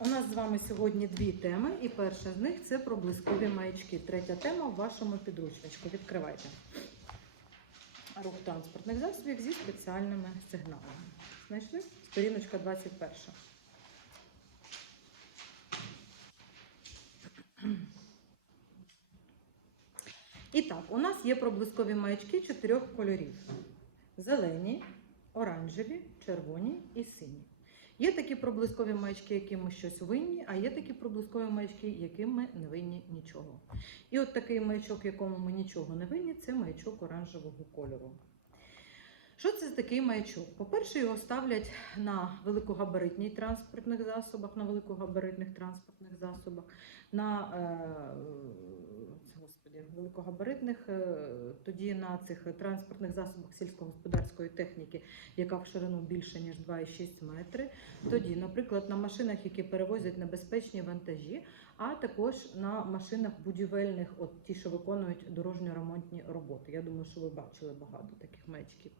У нас з вами сьогодні дві теми, і перша з них це проблискові маячки. Третя тема в вашому підручничку. Відкривайте. Рух транспортних засобів зі спеціальними сигналами. Знайшли? Сторіночка 21. І так, у нас є проблискові маячки чотирьох кольорів: зелені, оранжеві, червоні і сині. Є такі проблискові маячки, яким ми щось винні, а є такі проблискові маячки, яким ми не винні нічого. І от такий маячок, якому ми нічого не винні, це маячок оранжевого кольору. Що це за такий маячок? По-перше, його ставлять на великогабаритних транспортних засобах, на великогабаритних транспортних засобах, на е, великогабаритних, е, тоді на цих транспортних засобах сільськогосподарської техніки, яка в ширину більше ніж 2,6 метри. Тоді, наприклад, на машинах, які перевозять небезпечні вантажі, а також на машинах будівельних, от ті, що виконують дорожньо-ремонтні роботи. Я думаю, що ви бачили багато таких маячків.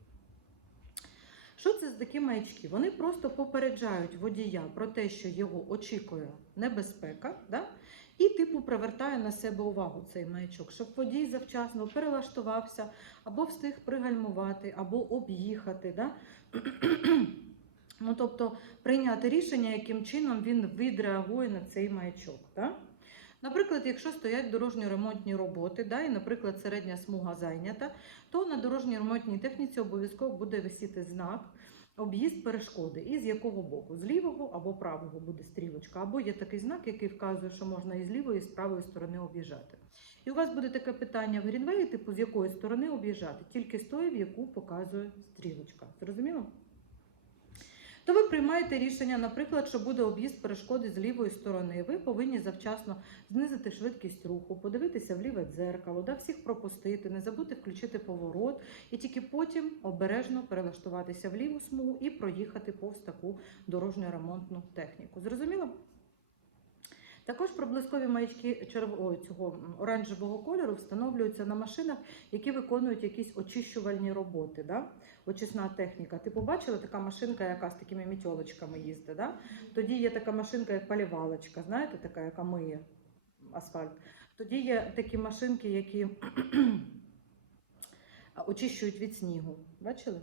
Що це за такі маячки? Вони просто попереджають водія про те, що його очікує небезпека, да? І типу привертає на себе увагу цей маячок, щоб водій завчасно перелаштувався, або встиг пригальмувати, або об'їхати. Да? ну, тобто прийняти рішення, яким чином він відреагує на цей маячок. Да? Наприклад, якщо стоять дорожньо-ремонтні роботи, да, і, наприклад, середня смуга зайнята, то на дорожньо-ремонтній техніці обов'язково буде висіти знак об'їзд перешкоди. І з якого боку? З лівого або правого буде стрілочка, або є такий знак, який вказує, що можна і з лівої, і з правої сторони об'їжджати. І у вас буде таке питання в Грінвеї, типу, з якої сторони об'їжджати, тільки з тої, в яку показує стрілочка. Зрозуміло? То ви приймаєте рішення, наприклад, що буде об'їзд перешкоди з лівої сторони. Ви повинні завчасно знизити швидкість руху, подивитися в ліве дзеркало, да, всіх пропустити, не забути включити поворот, і тільки потім обережно перелаштуватися в ліву смугу і проїхати повз таку дорожньо-ремонтну техніку. Зрозуміло? Також проблискові маячки черв... ой, цього оранжевого кольору встановлюються на машинах, які виконують якісь очищувальні роботи. Да? Очисна техніка. Ти побачила така машинка, яка з такими мітьолочками їздить. Да? Тоді є така машинка, як полівалочка, знаєте, така, яка миє асфальт. Тоді є такі машинки, які очищують від снігу. Бачили?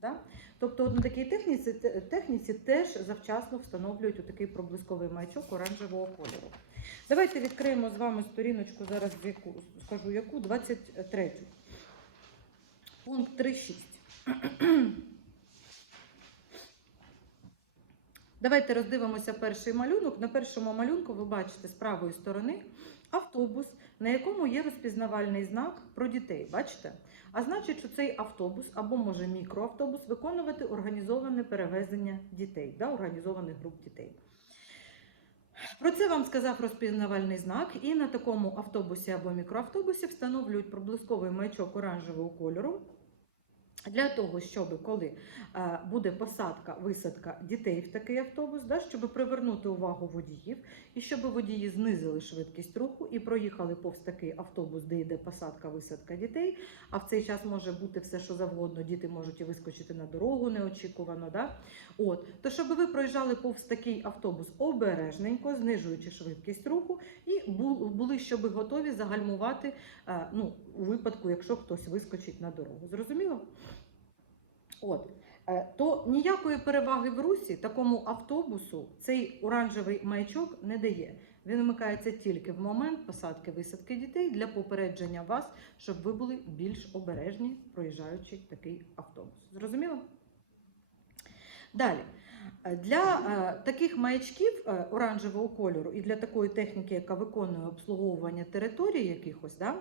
Да? Тобто на такій техніці, техніці теж завчасно встановлюють отакий проблисковий маячок оранжевого кольору. Давайте відкриємо з вами сторіночку, зараз яку, скажу яку, 23. Пункт 3.6. Давайте роздивимося перший малюнок. На першому малюнку ви бачите з правої сторони автобус, на якому є розпізнавальний знак про дітей. Бачите? А значить, що цей автобус або може мікроавтобус виконувати організоване перевезення дітей, да, організованих груп дітей. Про це вам сказав розпізнавальний знак, і на такому автобусі або мікроавтобусі встановлюють проблисковий маячок оранжевого кольору. Для того, щоб коли е, буде посадка, висадка дітей в такий автобус, да, щоб привернути увагу водіїв, і щоб водії знизили швидкість руху і проїхали повз такий автобус, де йде посадка, висадка дітей. А в цей час може бути все, що завгодно. Діти можуть і вискочити на дорогу неочікувано. Да? От, то щоб ви проїжджали повз такий автобус обережненько, знижуючи швидкість руху, і були, щоб готові загальмувати е, ну, у випадку, якщо хтось вискочить на дорогу. Зрозуміло? От. Е, То ніякої переваги в русі такому автобусу цей оранжевий маячок не дає. Він вмикається тільки в момент посадки висадки дітей для попередження вас, щоб ви були більш обережні, проїжджаючи такий автобус. Зрозуміло? Далі. Для е, таких маячків е, оранжевого кольору і для такої техніки, яка виконує обслуговування території якихось, да,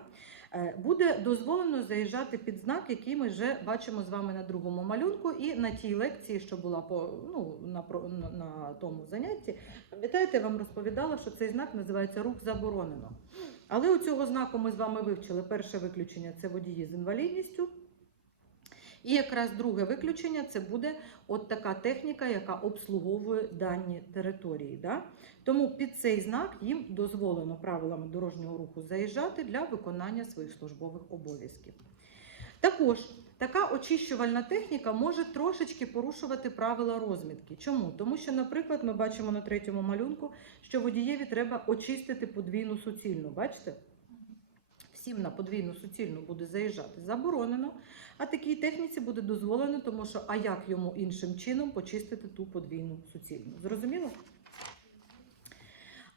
буде дозволено заїжджати під знак, який ми вже бачимо з вами на другому малюнку, і на тій лекції, що була по ну, на, на, на тому занятті. Пам'ятаєте, я вам розповідала, що цей знак називається рух заборонено. Але у цього знаку ми з вами вивчили перше виключення це водії з інвалідністю. І якраз друге виключення це буде от така техніка, яка обслуговує дані території. Да? Тому під цей знак їм дозволено правилами дорожнього руху заїжджати для виконання своїх службових обов'язків. Також Така очищувальна техніка може трошечки порушувати правила розмітки. Чому? Тому що, наприклад, ми бачимо на третьому малюнку, що водієві треба очистити подвійну суцільну. Бачите? Всім на подвійну суцільну буде заїжджати заборонено, а такій техніці буде дозволено, тому що а як йому іншим чином почистити ту подвійну суцільну? Зрозуміло?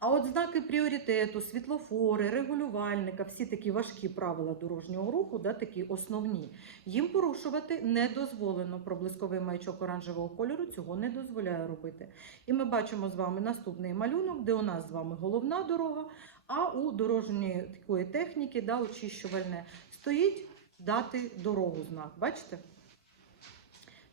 А от знаки пріоритету, світлофори, регулювальника, всі такі важкі правила дорожнього руху, да, такі основні, їм порушувати не дозволено. Проблисковий маячок оранжевого кольору цього не дозволяє робити. І ми бачимо з вами наступний малюнок, де у нас з вами головна дорога, а у дорожньої такої техніки, да, очищувальне, стоїть дати дорогу знак. Бачите?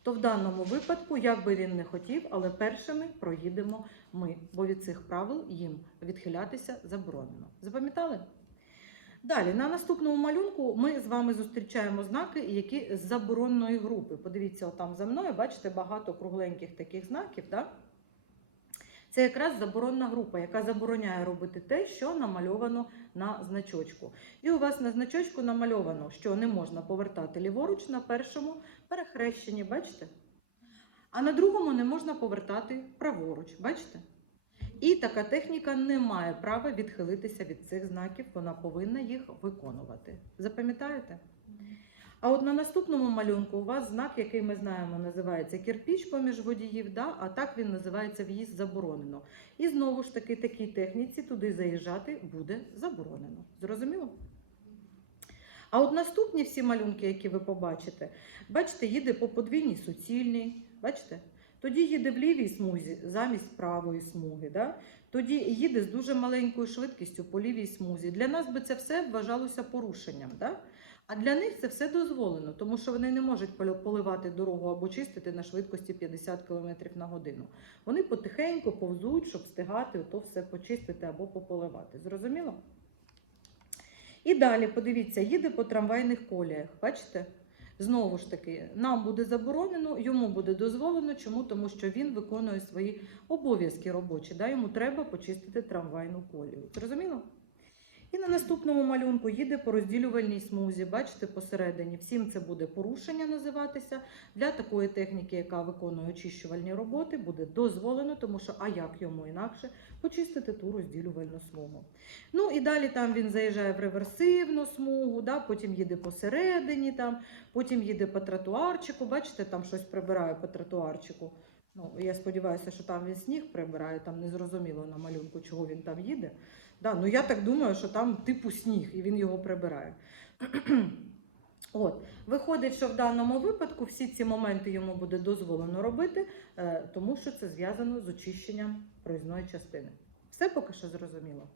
То в даному випадку, як би він не хотів, але першими проїдемо ми, бо від цих правил їм відхилятися заборонено. Запам'ятали? Далі, на наступному малюнку ми з вами зустрічаємо знаки, які з заборонної групи. Подивіться, отам за мною, бачите, багато кругленьких таких знаків. Да? Це якраз заборонна група, яка забороняє робити те, що намальовано на значочку. І у вас на значочку намальовано, що не можна повертати ліворуч на першому перехрещенні, бачите? А на другому не можна повертати праворуч, бачите? І така техніка не має права відхилитися від цих знаків, вона повинна їх виконувати. Запам'ятаєте? А от на наступному малюнку у вас знак, який ми знаємо, називається кірпіч поміж водіїв, да? а так він називається в'їзд заборонено. І знову ж таки, такій техніці туди заїжджати буде заборонено. Зрозуміло? А от наступні всі малюнки, які ви побачите, бачите, їде по подвійній суцільній, бачите? Тоді їде в лівій смузі замість правої смуги. Да? Тоді їде з дуже маленькою швидкістю по лівій смузі. Для нас би це все вважалося порушенням. Да? А для них це все дозволено, тому що вони не можуть поливати дорогу або чистити на швидкості 50 км на годину. Вони потихеньку повзуть, щоб встигати то все почистити або пополивати. Зрозуміло? І далі, подивіться, їде по трамвайних коліях. Бачите? Знову ж таки, нам буде заборонено, йому буде дозволено. Чому? Тому що він виконує свої обов'язки робочі. Да? Йому треба почистити трамвайну колію. Зрозуміло? І на наступному малюнку їде по розділювальній смузі. Бачите, посередині всім це буде порушення називатися. Для такої техніки, яка виконує очищувальні роботи, буде дозволено, тому що а як йому інакше почистити ту розділювальну смугу. Ну і далі там він заїжджає в реверсивну смугу, да, потім їде посередині, там, потім їде по тротуарчику. Бачите, там щось прибирає по тротуарчику. Ну, я сподіваюся, що там він сніг прибирає, там не зрозуміло на малюнку, чого він там їде. Да, ну я так думаю, що там типу сніг, і він його прибирає. От, виходить, що в даному випадку всі ці моменти йому буде дозволено робити, е, тому що це зв'язано з очищенням проїзної частини. Все поки що зрозуміло.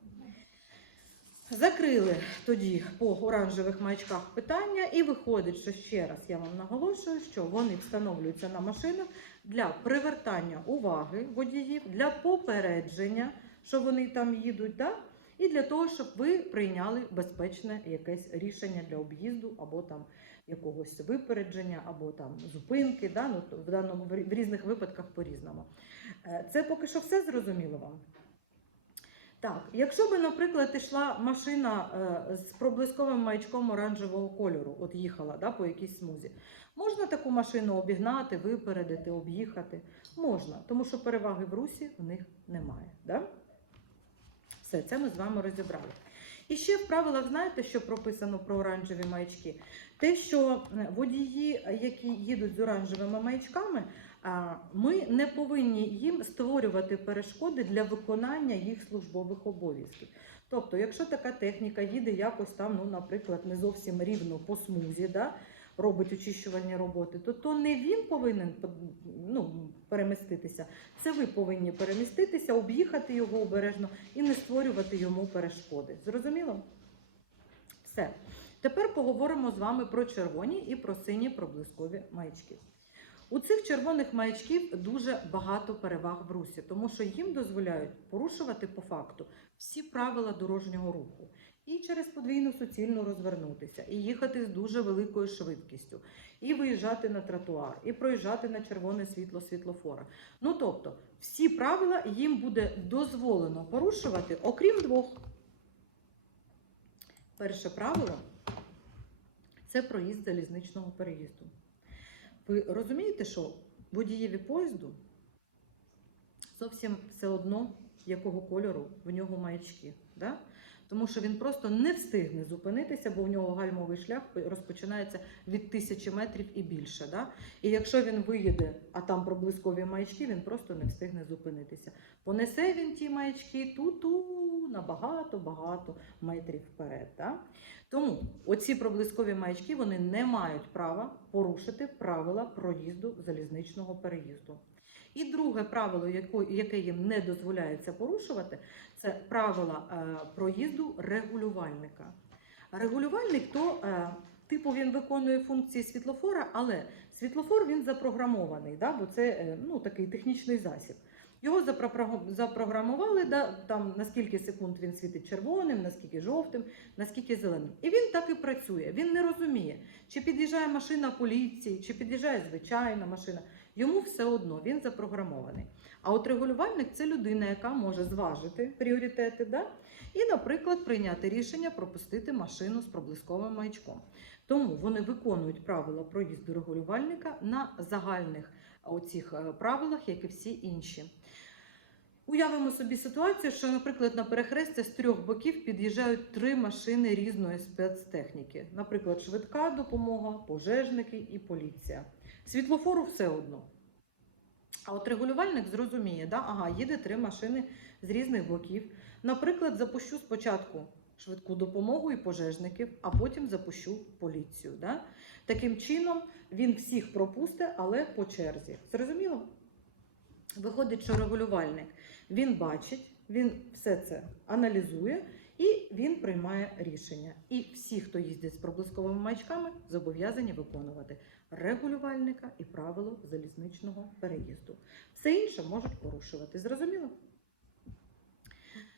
Закрили тоді по оранжевих маячках питання, і виходить, що ще раз я вам наголошую, що вони встановлюються на машинах для привертання уваги водіїв, для попередження, що вони там їдуть, да? І для того, щоб ви прийняли безпечне якесь рішення для об'їзду або там якогось випередження, або там зупинки. Да? Ну, в даному в різних випадках по-різному. Е, Це поки що все зрозуміло вам. Так, якщо би, наприклад, йшла машина е, з проблисковим маячком оранжевого кольору, от їхала да, по якійсь смузі, можна таку машину обігнати, випередити, об'їхати? Можна, тому що переваги в русі в них немає. Да? Все, це ми з вами розібрали. І ще в правилах знаєте, що прописано про оранжеві маячки? Те, що водії, які їдуть з оранжевими маячками, ми не повинні їм створювати перешкоди для виконання їх службових обов'язків. Тобто, якщо така техніка їде якось там, ну, наприклад, не зовсім рівно по смузі, да, робить очищувальні роботи, то, то не він повинен ну, переміститися, це ви повинні переміститися, об'їхати його обережно і не створювати йому перешкоди. Зрозуміло? Все. Тепер поговоримо з вами про червоні і про сині проблискові маячки. У цих червоних маячків дуже багато переваг в русі, тому що їм дозволяють порушувати по факту всі правила дорожнього руху. І через подвійну суцільну розвернутися, і їхати з дуже великою швидкістю, і виїжджати на тротуар, і проїжджати на червоне світло світлофора. Ну тобто, всі правила їм буде дозволено порушувати, окрім двох. Перше правило це проїзд залізничного переїзду. Ви розумієте, що водієві поїзду зовсім все одно, якого кольору в нього маячки. Да? Тому що він просто не встигне зупинитися, бо в нього гальмовий шлях розпочинається від тисячі метрів і більше. Да? І якщо він виїде, а там проблискові маячки, він просто не встигне зупинитися. Понесе він ті маячки ту-ту на багато-багато метрів вперед. Да? Тому оці проблискові маячки вони не мають права порушити правила проїзду залізничного переїзду. І друге правило, яке їм не дозволяється порушувати, це правила е, проїзду регулювальника. Регулювальник то е, типу він виконує функції світлофора, але світлофор він запрограмований, да, бо це е, ну, такий технічний засіб. Його запрограмували, да, там, на скільки секунд він світить червоним, наскільки жовтим, наскільки зеленим. І він так і працює. Він не розуміє, чи під'їжджає машина поліції, чи під'їжджає звичайна машина. Йому все одно, він запрограмований. А от регулювальник це людина, яка може зважити пріоритети, да? і, наприклад, прийняти рішення пропустити машину з проблисковим маячком. Тому вони виконують правила проїзду регулювальника на загальних оцих е, правилах, як і всі інші. Уявимо собі ситуацію, що, наприклад, на перехрестя з трьох боків під'їжджають три машини різної спецтехніки, наприклад, швидка допомога, пожежники і поліція. Світлофору все одно. А от регулювальник зрозуміє, да? ага, їде три машини з різних боків. Наприклад, запущу спочатку швидку допомогу і пожежників, а потім запущу поліцію. Да? Таким чином він всіх пропустить, але по черзі. Зрозуміло? Виходить, що регулювальник він бачить, він все це аналізує і він приймає рішення. І всі, хто їздить з проблисковими маячками, зобов'язані виконувати регулювальника і правило залізничного переїзду. Все інше можуть порушувати. Зрозуміло?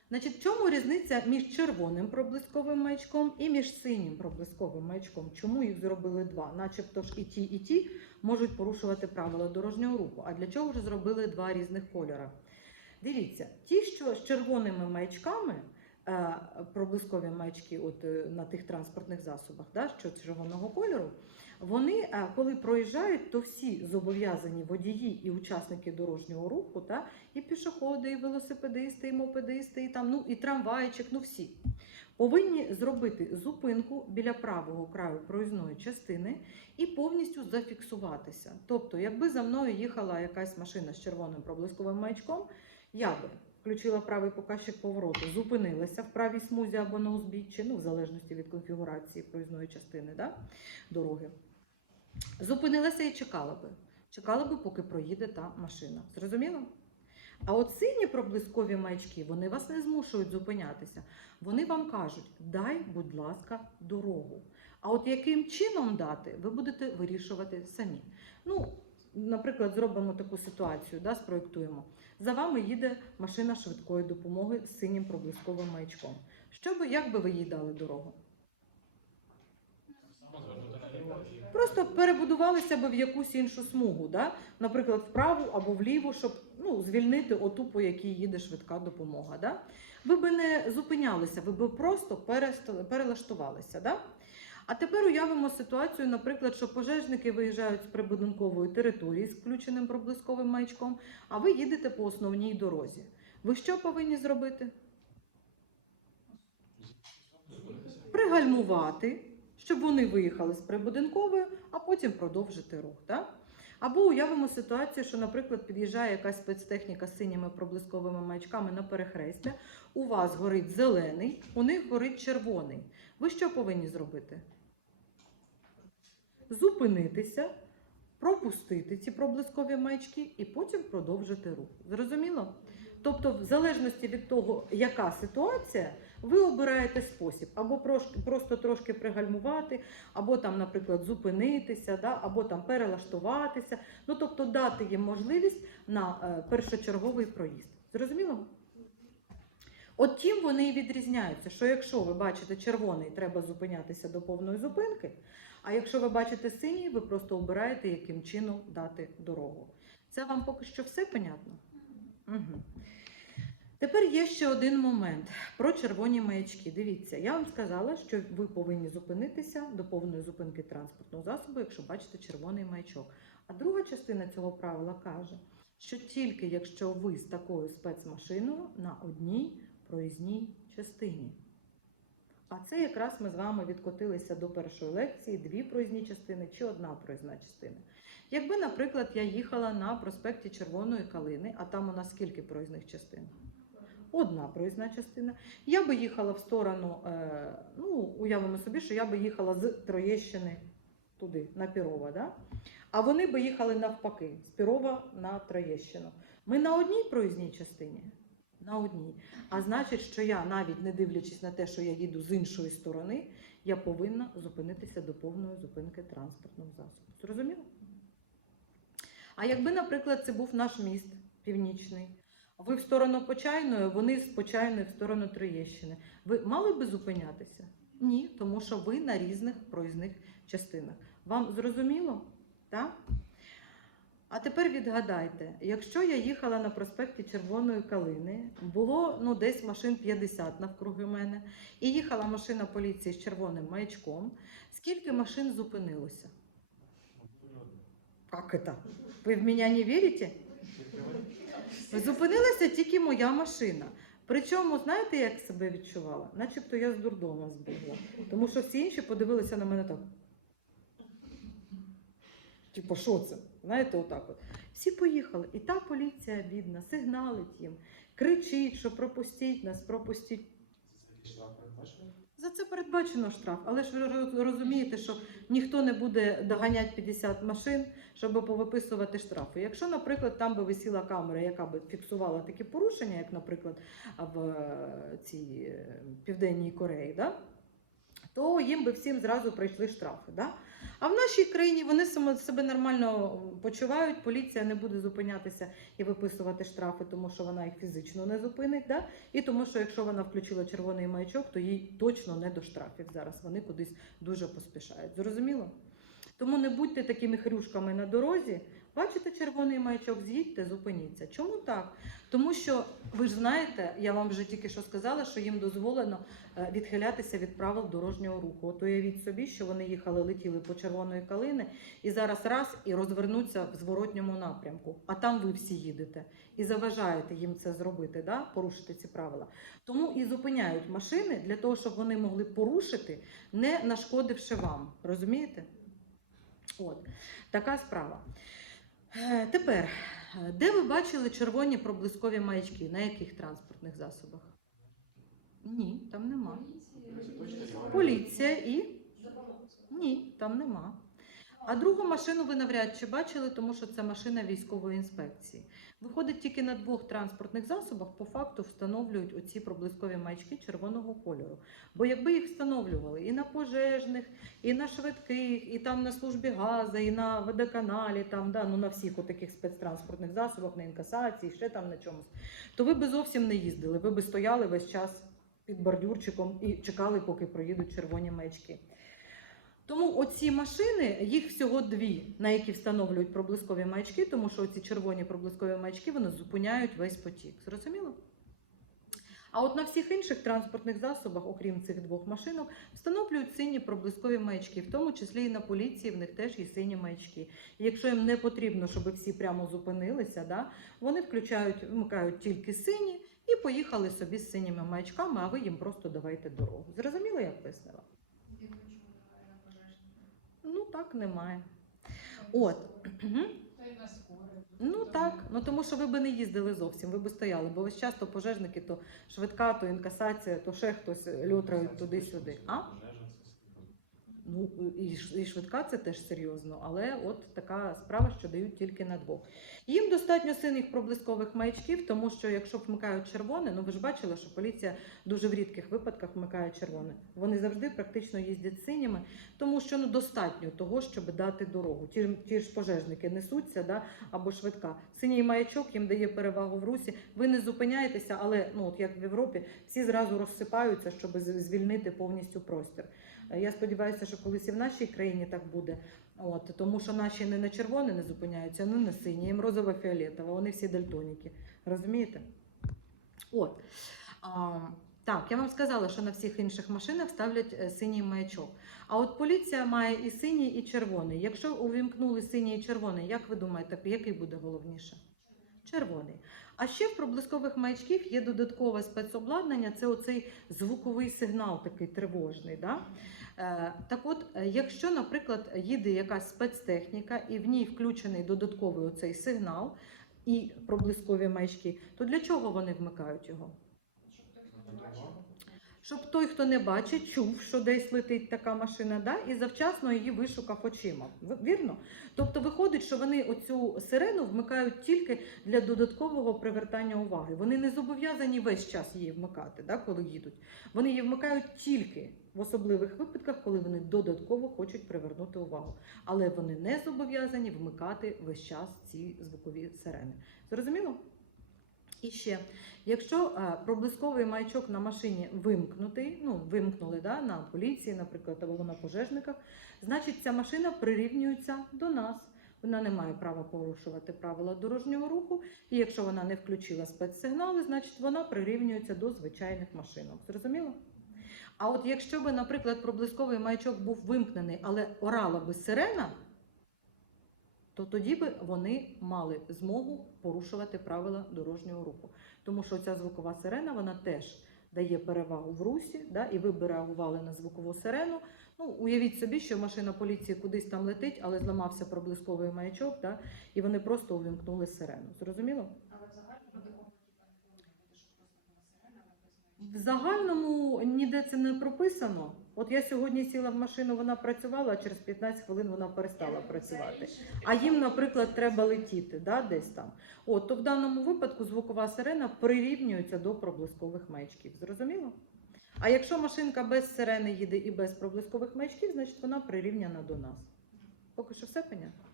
Значить, в чому різниця між червоним проблисковим маячком і між синім проблисковим маячком? Чому їх зробили два? Начебто ж і ті, і ті можуть порушувати правила дорожнього руху. А для чого ж зробили два різних кольора? Дивіться, ті, що з червоними маячками, е, проблискові маячки от, е, на тих транспортних засобах, да, що червоного кольору, вони, е, коли проїжджають, то всі зобов'язані водії і учасники дорожнього руху, та, і пішоходи, і велосипедисти, і мопедисти, і, там, ну, і трамвайчик, ну всі, повинні зробити зупинку біля правого краю проїзної частини і повністю зафіксуватися. Тобто, якби за мною їхала якась машина з червоним проблисковим маячком, я би включила правий показчик повороту, зупинилася в правій смузі або на узбіччі, ну, в залежності від конфігурації проїзної частини да, дороги. Зупинилася і чекала би. Чекала би, поки проїде та машина. Зрозуміло? А от сині проблискові маячки, вони вас не змушують зупинятися. Вони вам кажуть, дай, будь ласка, дорогу. А от яким чином дати, ви будете вирішувати самі. Ну, наприклад, зробимо таку ситуацію, да, спроєктуємо. За вами їде машина швидкої допомоги з синім проблисковим маячком. Що би, як би ви їй дали дорогу? Просто перебудувалися би в якусь іншу смугу, да? наприклад, вправу або вліву, щоб ну, звільнити оту, по якій їде швидка допомога. Да? Ви би не зупинялися, ви би просто перелаштувалися. Да? А тепер уявимо ситуацію, наприклад, що пожежники виїжджають з прибудинкової території з включеним проблисковим маячком, а ви їдете по основній дорозі. Ви що повинні зробити? Пригальмувати, щоб вони виїхали з прибудинкової, а потім продовжити рух. Так? Або уявимо ситуацію, що, наприклад, під'їжджає якась спецтехніка з синіми проблисковими маячками на перехрестя. У вас горить зелений, у них горить червоний. Ви що повинні зробити? Зупинитися, пропустити ці проблискові маячки і потім продовжити рух. Зрозуміло? Тобто, в залежності від того, яка ситуація, ви обираєте спосіб або просто трошки пригальмувати, або там, наприклад, зупинитися, да, або там перелаштуватися. Ну тобто дати їм можливість на е, першочерговий проїзд. Зрозуміло? От тим вони і відрізняються, що якщо ви бачите червоний, треба зупинятися до повної зупинки. А якщо ви бачите синій, ви просто обираєте, яким чином дати дорогу. Це вам поки що все понятно? Угу. Тепер є ще один момент про червоні маячки. Дивіться, я вам сказала, що ви повинні зупинитися до повної зупинки транспортного засобу, якщо бачите червоний маячок. А друга частина цього правила каже, що тільки якщо ви з такою спецмашиною на одній проїзній частині. А це якраз ми з вами відкотилися до першої лекції дві проїзні частини чи одна проїзна частина. Якби, наприклад, я їхала на проспекті Червоної Калини, а там у нас скільки проїзних частин? Одна проїзна частина. Я би їхала в сторону, е, ну, уявимо собі, що я би їхала з Троєщини туди, на Пірова, да? а вони би їхали навпаки, з Пірова на Троєщину. Ми на одній проїзній частині? На одній. А значить, що я, навіть не дивлячись на те, що я їду з іншої сторони, я повинна зупинитися до повної зупинки транспортного засобу. Зрозуміло? А якби, наприклад, це був наш міст північний, ви в сторону Почайної, вони з Почайної в сторону Троєщини. Ви мали би зупинятися? Ні, тому що ви на різних проїзних частинах. Вам зрозуміло? Так? А тепер відгадайте, якщо я їхала на проспекті Червоної Калини, було ну, десь машин 50 навкруги мене, і їхала машина поліції з червоним маячком, скільки машин зупинилося? Як це? Ви в мене не вірите? Зупинилася тільки моя машина. Причому, знаєте, як себе відчувала? Начебто я з дурдома збігла. Тому що всі інші подивилися на мене так. Типу, що це? Знаєте, отак от. Всі поїхали. І та поліція бідна, сигналить їм, кричить, що пропустіть нас, пропустіть. За це передбачено штраф. Але ж ви роз- розумієте, що ніхто не буде доганяти 50 машин, щоб повиписувати штрафи. Якщо, наприклад, там би висіла камера, яка би фіксувала такі порушення, як, наприклад, в е, цій е, Південній Кореї, да? то їм би всім зразу прийшли штрафи. Да? А в нашій країні вони себе нормально почувають, поліція не буде зупинятися і виписувати штрафи, тому що вона їх фізично не зупинить. Да? І тому, що якщо вона включила червоний маячок, то їй точно не до штрафів. Зараз вони кудись дуже поспішають. Зрозуміло? Тому не будьте такими хрюшками на дорозі. Бачите червоний маячок, з'їдьте, зупиніться. Чому так? Тому що ви ж знаєте, я вам вже тільки що сказала, що їм дозволено е, відхилятися від правил дорожнього руху. От уявіть собі, що вони їхали, летіли по червоної калини і зараз раз і розвернуться в зворотньому напрямку. А там ви всі їдете і заважаєте їм це зробити, да? порушити ці правила. Тому і зупиняють машини для того, щоб вони могли порушити, не нашкодивши вам. Розумієте? От така справа. Е, Тепер, е, де ви бачили червоні проблискові маячки? На яких транспортних засобах? Ні, там нема. Поліція і? Ні, там нема. А другу машину ви навряд чи бачили, тому що це машина військової інспекції. Виходить, тільки на двох транспортних засобах по факту встановлюють оці проблискові маячки червоного кольору. Бо якби їх встановлювали і на пожежних, і на швидких, і там на службі газу, і на водоканалі, там, да, ну, на всіх таких спецтранспортних засобах, на інкасації, ще там на чомусь, то ви би зовсім не їздили. Ви би стояли весь час під бордюрчиком і чекали, поки проїдуть червоні маячки. Тому оці машини, їх всього дві, на які встановлюють проблискові маячки, тому що ці червоні проблискові маячки вони зупиняють весь потік. Зрозуміло? А от на всіх інших транспортних засобах, окрім цих двох машинок, встановлюють сині проблискові маячки, в тому числі і на поліції в них теж є сині маячки. І якщо їм не потрібно, щоб всі прямо зупинилися, да, вони включають, вмикають тільки сині і поїхали собі з синіми маячками, а ви їм просто давайте дорогу. Зрозуміло, як пояснила? Так немає. От. Ну так, ну тому що ви би не їздили зовсім, ви би стояли, бо весь час то пожежники, то швидка, то інкасація, то ще хтось льотрають туди-сюди. А? Ну і, швидка це теж серйозно, але от така справа, що дають тільки на двох. Їм достатньо синіх проблискових маячків, тому що якщо вмикають червоне, ну ви ж бачили, що поліція дуже в рідких випадках вмикає червоне. Вони завжди практично їздять синіми, тому що ну достатньо того, щоб дати дорогу. Ті, ті ж пожежники несуться, да, або швидка. Синій маячок їм дає перевагу в русі. Ви не зупиняєтеся, але ну от як в Європі, всі зразу розсипаються, щоб звільнити повністю простір. Е, Я сподіваюся, що колись і в нашій країні так буде. От, тому що наші не на червоне не зупиняються, не на сині, їм розово-фіолетово, вони всі дальтоніки. Розумієте? От. А, так, я вам сказала, що на всіх інших машинах ставлять е, синій маячок. А от поліція має і синій, і червоний. Якщо увімкнули синій і червоний, як ви думаєте, який буде головніше? Червоний. А ще в проблискових маячків є додаткове спецобладнання, це оцей звуковий сигнал такий тривожний. Да? Е, так от, е, якщо, наприклад, їде якась спецтехніка і в ній включений додатковий оцей сигнал і проблискові маячки, то для чого вони вмикають його? Щоб той, хто не бачить, чув, що десь летить така машина, да, і завчасно її вишукав очима. Вірно? Тобто виходить, що вони оцю сирену вмикають тільки для додаткового привертання уваги. Вони не зобов'язані весь час її вмикати, да, коли їдуть. Вони її вмикають тільки в особливих випадках, коли вони додатково хочуть привернути увагу. Але вони не зобов'язані вмикати весь час ці звукові сирени. Зрозуміло? І ще, якщо проблисковий маячок на машині вимкнутий, ну вимкнули да, на поліції, наприклад, або на пожежниках, значить ця машина прирівнюється до нас. Вона не має права порушувати правила дорожнього руху, і якщо вона не включила спецсигнали, значить вона прирівнюється до звичайних машинок. Зрозуміло? А от якщо би, наприклад, проблисковий маячок був вимкнений, але орала би сирена, то тоді би вони мали змогу порушувати правила дорожнього руху. Тому що ця звукова сирена вона теж дає перевагу в русі, да, і ви б реагували на звукову сирену. Ну, уявіть собі, що машина поліції кудись там летить, але зламався проблисковий маячок, да, і вони просто увімкнули сирену. Зрозуміло? Але в загальному такого типа не повинно бути, що просто була сирена, але без В загальному ніде це не прописано. От я сьогодні сіла в машину, вона працювала, а через 15 хвилин вона перестала працювати. А їм, наприклад, треба летіти да, десь там. От, то в даному випадку звукова сирена прирівнюється до проблискових маячків. Зрозуміло? А якщо машинка без сирени їде і без проблискових маячків, значить вона прирівняна до нас. Поки що все понятно?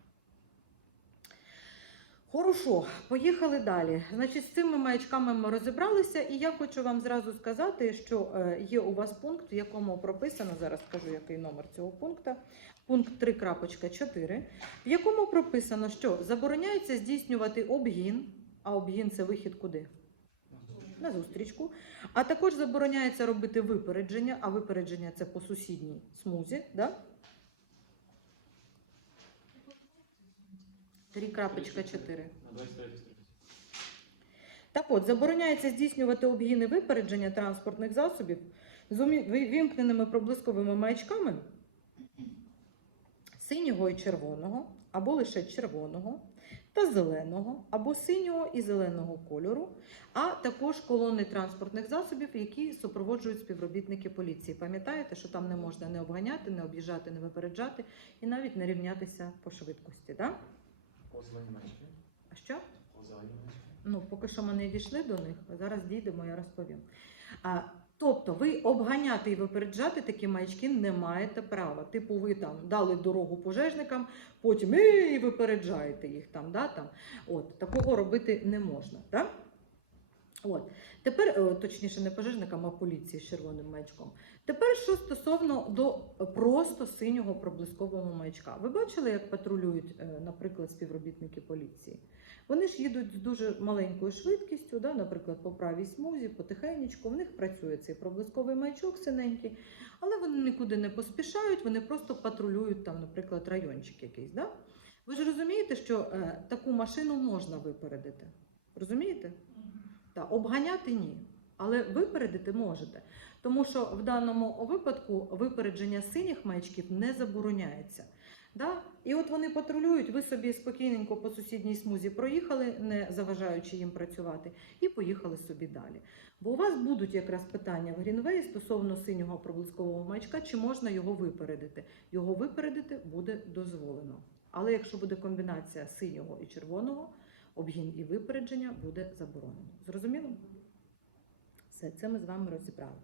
Хорошо, поїхали далі. Значить, з цими маячками ми розібралися, і я хочу вам зразу сказати, що е, є у вас пункт, в якому прописано, зараз скажу, який номер цього пункту, пункт 3.4, в якому прописано, що забороняється здійснювати обгін, а обгін це вихід куди? На зустрічку. А також забороняється робити випередження, а випередження це по сусідній смузі. Да? 3.4. На 23 сторінці. Так от, забороняється здійснювати обгіни випередження транспортних засобів з умі- ви- вімкненими проблисковими маячками синього і червоного, або лише червоного, та зеленого, або синього і зеленого кольору, а також колони транспортних засобів, які супроводжують співробітники поліції. Pам'ятаєте, що там не можна не обганяти, не об'їжджати, не випереджати і навіть не рівнятися по швидкості. Да? Позелені маячки. А що? Позелені маячки. Ну, поки що ми не дійшли до них, а зараз дійдемо, я розповім. А, тобто, ви обганяти і випереджати такі маячки не маєте права. Типу, ви там дали дорогу пожежникам, потім і випереджаєте їх там. Да, там. От, такого робити не можна. Да? От. Тепер, е, точніше, не пожежникам, а поліції з червоним маячком. Тепер, що стосовно до просто синього проблискового маячка. Ви бачили, як патрулюють, е, наприклад, співробітники поліції? Вони ж їдуть з дуже маленькою швидкістю, да, наприклад, по правій смузі, потихенечку. В них працює цей проблисковий маячок синенький, але вони нікуди не поспішають, вони просто патрулюють там, наприклад, райончик якийсь. Да? Ви ж розумієте, що е, таку машину можна випередити? Розумієте? Так, обганяти ні. Але випередити можете. Тому що в даному випадку випередження синіх маячків не забороняється. Да? І от вони патрулюють, ви собі спокійненько по сусідній смузі проїхали, не заважаючи їм працювати, і поїхали собі далі. Бо у вас будуть якраз питання в Грінвеї стосовно синього проблискового маячка, чи можна його випередити. Його випередити буде дозволено. Але якщо буде комбінація синього і червоного, обгін і випередження буде заборонено. Зрозуміло? Все, це ми з вами розібрали.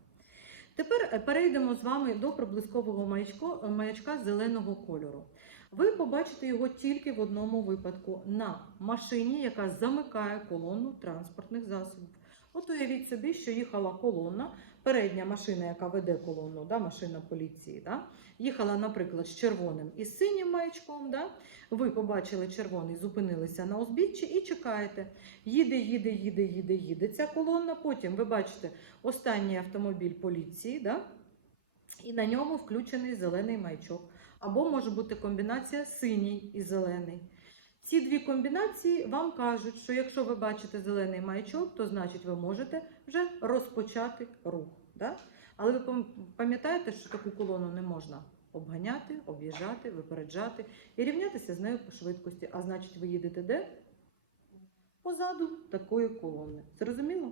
Тепер е, перейдемо з вами до проблискового маячко, маячка зеленого кольору. Ви побачите його тільки в одному випадку на машині, яка замикає колону транспортних засобів. От уявіть собі, що їхала колона, передня машина, яка веде колону, да, машина поліції, да, їхала, наприклад, з червоним і синім маячком. Да, ви побачили червоний, зупинилися на узбіччі і чекаєте. Їде, їде, їде, їде, їде ця колона. Потім ви бачите останній автомобіль поліції, да, і на ньому включений зелений маячок. Або може бути комбінація синій і зелений. Ці дві комбінації вам кажуть, що якщо ви бачите зелений маячок, то значить ви можете вже розпочати рух. Да? Але ви пам'ятаєте, що таку колону не можна обганяти, об'їжджати, випереджати і рівнятися з нею по швидкості. А значить, ви їдете де? Позаду такої колони. Зрозуміло?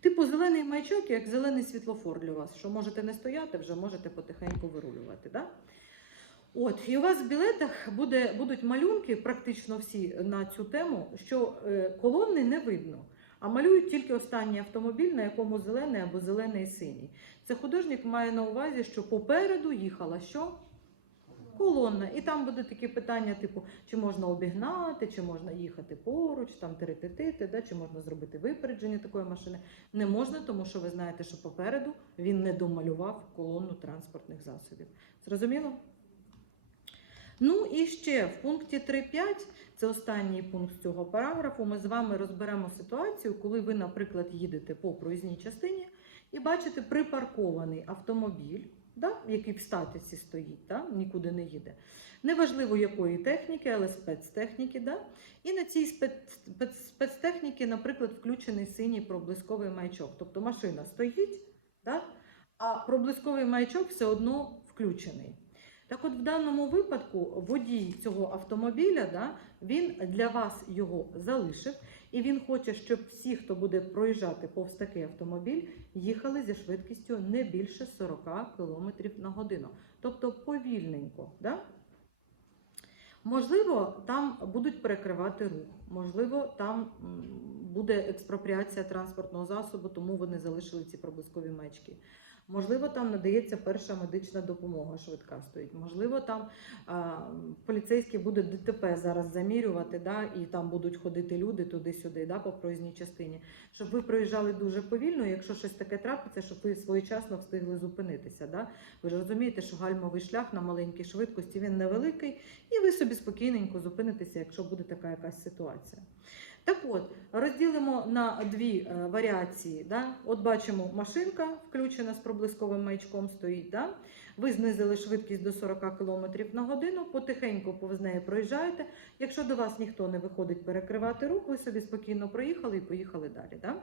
Типу зелений маячок, як зелений світлофор для вас, що можете не стояти, вже можете потихеньку вирулювати. Да? От, і у вас в білетах буде, будуть малюнки, практично всі на цю тему, що е, колони не видно, а малюють тільки останній автомобіль, на якому зелений або зелений і синій. Це художник має на увазі, що попереду їхала що? Колонна. І там будуть такі питання, типу, чи можна обігнати, чи можна їхати поруч, там теретити, да, чи можна зробити випередження такої машини. Не можна, тому що ви знаєте, що попереду він не домалював колонну транспортних засобів. Зрозуміло? Ну і ще в пункті 3.5, це останній пункт цього параграфу, ми з вами розберемо ситуацію, коли ви, наприклад, їдете по проїзній частині і бачите припаркований автомобіль, да, який в статусі стоїть, да, нікуди не їде. Неважливо якої техніки, але спецтехніки. Да? І на цій спец- спец- спецтехніці, наприклад, включений синій проблисковий маячок. Тобто машина стоїть, да? а проблисковий маячок все одно включений. Так от в даному випадку водій цього автомобіля, да, він для вас його залишив, і він хоче, щоб всі, хто буде проїжджати повз такий автомобіль, їхали зі швидкістю не більше 40 км на годину. Тобто повільненько. Да? Можливо, там будуть перекривати рух, можливо, там буде експропріація транспортного засобу, тому вони залишили ці проблискові маячки. Можливо, там надається перша медична допомога, швидка стоїть. Можливо, там а, поліцейський буде ДТП зараз замірювати, да, і там будуть ходити люди туди-сюди, да, по проїзній частині. Щоб ви проїжджали дуже повільно, якщо щось таке трапиться, щоб ви своєчасно встигли зупинитися. Да? Ви ж розумієте, що гальмовий шлях на маленькій швидкості він невеликий, і ви собі спокійненько зупинитеся, якщо буде така якась ситуація. Так от, розділимо на дві е, варіації. Да? От бачимо, машинка включена з проблисковим маячком стоїть. Да? Ви знизили швидкість до 40 км на годину, потихеньку повз неї проїжджаєте. Якщо до вас ніхто не виходить перекривати рух, ви собі спокійно проїхали і поїхали далі. Да?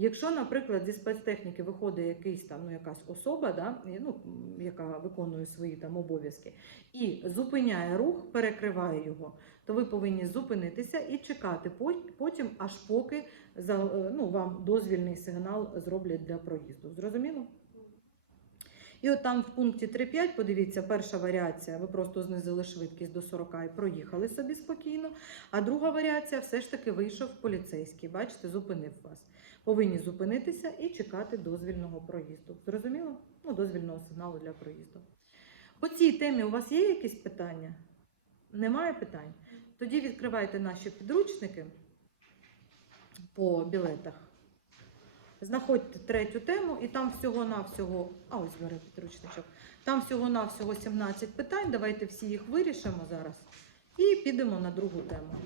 Якщо, наприклад, зі спецтехніки виходить якийсь там ну, якась особа, да, ну, яка виконує свої там обов'язки, і зупиняє рух, перекриває його, то ви повинні зупинитися і чекати потім, аж поки ну, вам дозвільний сигнал зроблять для проїзду. Зрозуміло? І от там в пункті 3.5, подивіться, перша варіація, ви просто знизили швидкість до 40 і проїхали собі спокійно. А друга варіація все ж таки вийшов поліцейський. Бачите, зупинив вас. Повинні зупинитися і чекати дозвільного проїзду. Зрозуміло? Ну, дозвільного сигналу для проїзду. По цій темі у вас є якісь питання? Немає питань? Тоді відкривайте наші підручники по білетах. Знаходьте третю тему, і там всього-навсього, а ось бери підручничок. Там всього-навсього 17 питань. Давайте всі їх вирішимо зараз і підемо на другу тему.